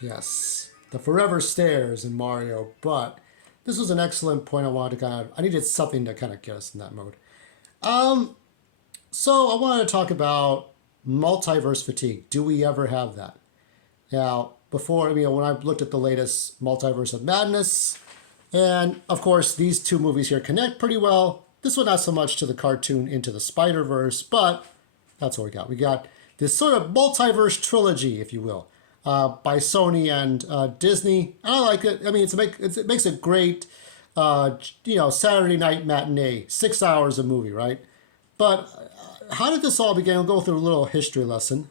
Yes, the forever stairs in Mario, but this was an excellent point. I needed something to kind of get us in that mode. So I wanted to talk about multiverse fatigue. Do we ever have that? Now, before, when I looked at the latest Multiverse of Madness, and of course, these two movies here connect pretty well. This one not so much to the cartoon Into the Spider-Verse, but that's what we got. We got this sort of multiverse trilogy, if you will, by Sony and Disney. And I like it. I mean, it makes a great, Saturday night matinee, 6 hours of movie, right? But how did this all begin? We'll go through a little history lesson.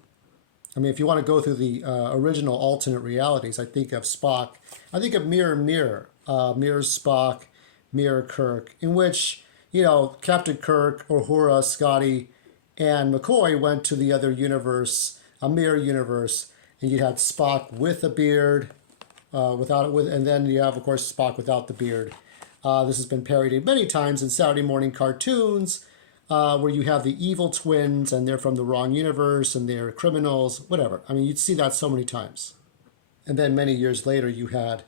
I mean, if you want to go through the original alternate realities, I think of Spock. I think of Mirror Mirror, Mirror Spock, Mirror Kirk, in which, Captain Kirk, Uhura, Scotty, and McCoy went to the other universe, a mirror universe, and you had Spock with a beard, and then you have, of course, Spock without the beard. This has been parodied many times in Saturday morning cartoons, where you have the evil twins and they're from the wrong universe and they're criminals, whatever. I mean, you'd see that so many times. And then many years later, you had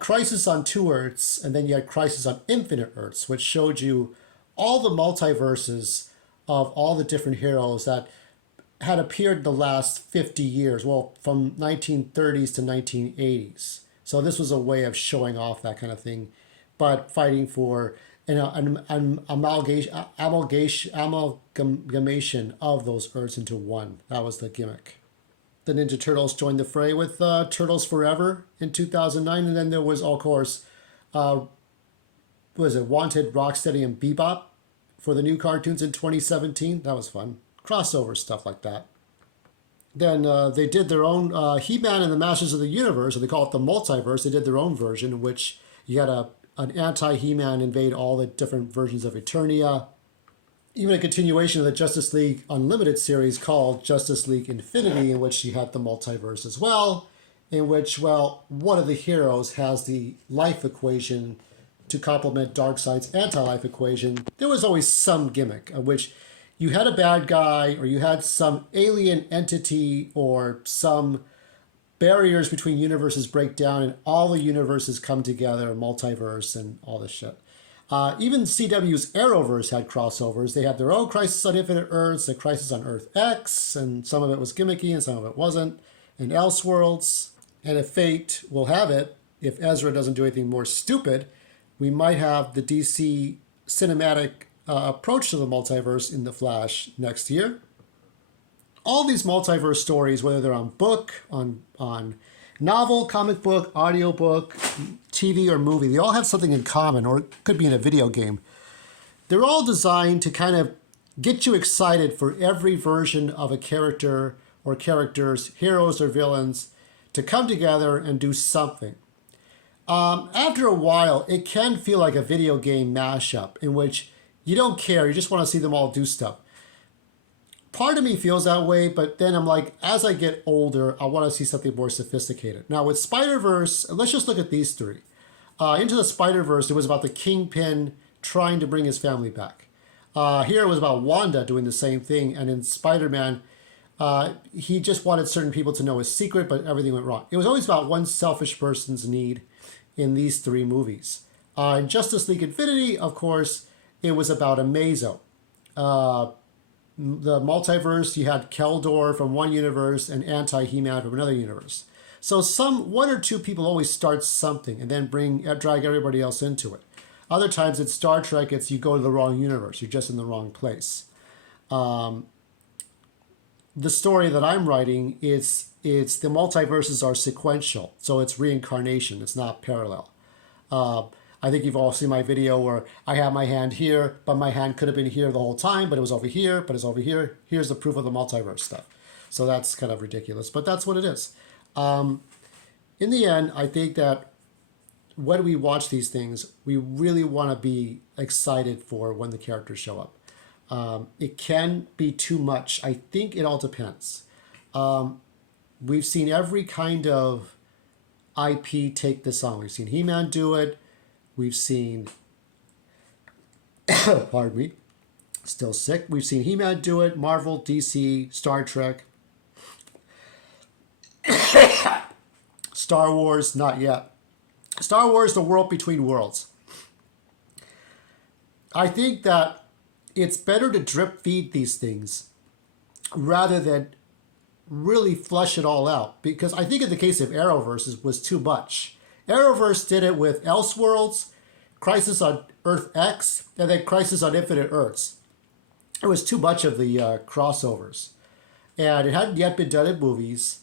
Crisis on Two Earths, and then you had Crisis on Infinite Earths, which showed you all the multiverses of all the different heroes that had appeared in the last 50 years, well, from 1930s to 1980s. So this was a way of showing off that kind of thing, but fighting for an amalgamation of those Earths into one. That was the gimmick. The Ninja Turtles joined the fray with Turtles Forever in 2009, and then there was, of course, Wanted, Rocksteady, and Bebop for the new cartoons in 2017. That was fun. Crossover stuff like that. Then they did their own He-Man and the Masters of the Universe, or they call it the Multiverse. They did their own version in which you had an anti-He-Man invade all the different versions of Eternia. Even a continuation of the Justice League Unlimited series called Justice League Infinity, in which you had the multiverse as well, in which, one of the heroes has the life equation to complement Darkseid's anti-life equation. There was always some gimmick of which you had a bad guy, or you had some alien entity, or some barriers between universes break down and all the universes come together, multiverse and all this shit. Even CW's Arrowverse had crossovers. They had their own Crisis on Infinite Earths, a Crisis on Earth X, and some of it was gimmicky and some of it wasn't, and Elseworlds. And if fate will have it, if Ezra doesn't do anything more stupid, we might have the DC cinematic approach to the multiverse in The Flash next year. All these multiverse stories, whether they're on book, on novel, comic book, audiobook, TV, or movie, they all have something in common, or it could be in a video game. They're all designed to kind of get you excited for every version of a character or characters, heroes or villains, to come together and do something. After a while, it can feel like a video game mashup in which you don't care, you just want to see them all do stuff. Part of me feels that way, but then I'm like, as I get older, I want to see something more sophisticated. Now with Spider-Verse, let's just look at these three. Into the Spider-Verse, it was about the Kingpin trying to bring his family back. Here it was about Wanda doing the same thing, and in Spider-Man, he just wanted certain people to know his secret, but everything went wrong. It was always about one selfish person's need in these three movies. In Justice League Infinity, of course, it was about Amazo. The multiverse, you had Keldor from one universe and anti-He-Man from another universe. So one or two people always start something and then drag everybody else into it. Other times it's Star Trek, it's you go to the wrong universe, you're just in the wrong place. The story that I'm writing, it's the multiverses are sequential, so it's reincarnation, it's not parallel. I think you've all seen my video where I have my hand here, but my hand could have been here the whole time, but it was over here, but it's over here. Here's the proof of the multiverse stuff. So that's kind of ridiculous, but that's what it is. In the end, I think that when we watch these things, we really want to be excited for when the characters show up. It can be too much. I think it all depends. We've seen every kind of IP take this on. We've seen He-Man do it. We've seen, pardon me, still sick. We've seen He-Man do it, Marvel, DC, Star Trek. Star Wars, not yet. Star Wars, the world between worlds. I think that it's better to drip feed these things rather than really flush it all out. Because I think in the case of Arrowverse, it was too much. Arrowverse did it with Elseworlds, Crisis on Earth X, and then Crisis on Infinite Earths. It was too much of the crossovers. And it hadn't yet been done in movies.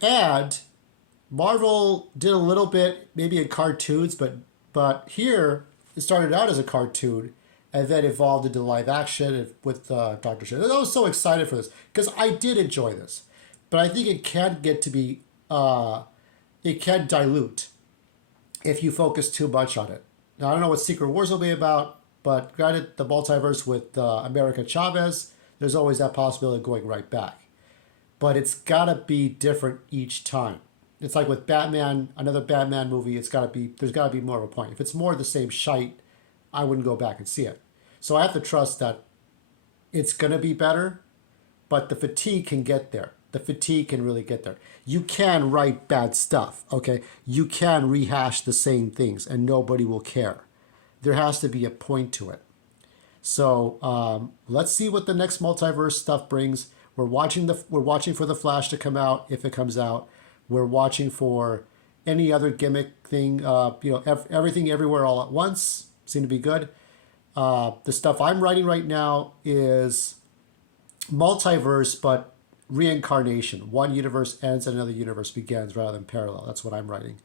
And Marvel did a little bit, maybe in cartoons, but here it started out as a cartoon and then evolved into live action with Doctor Strange. I was so excited for this because I did enjoy this, but I think it can get to be, it can dilute if you focus too much on it. Now I don't know what Secret Wars will be about, but granted, the multiverse with America Chavez, there's always that possibility of going right back. But it's gotta be different each time. It's like with Batman, another Batman movie, there's gotta be more of a point. If it's more of the same shite, I wouldn't go back and see it. So I have to trust that it's gonna be better, but the fatigue can get there. The fatigue can really get there. You can write bad stuff, okay? You can rehash the same things and nobody will care. There has to be a point to it. So let's see what the next multiverse stuff brings. We're watching for the Flash to come out if it comes out. We're watching for any other gimmick thing. Everything everywhere all at once seemed to be good. The stuff I'm writing right now is multiverse, but reincarnation. One universe ends and another universe begins rather than parallel. That's what I'm writing.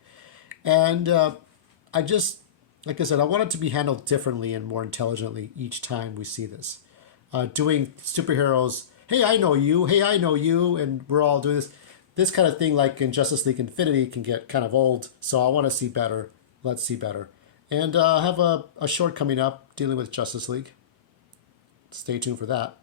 And I just, like I said, I want it to be handled differently and more intelligently each time we see this. Doing superheroes, hey, I know you, hey, I know you, and we're all doing this. This kind of thing, like in Justice League Infinity, can get kind of old. So I want to see better. Let's see better. And I have a short coming up dealing with Justice League. Stay tuned for that.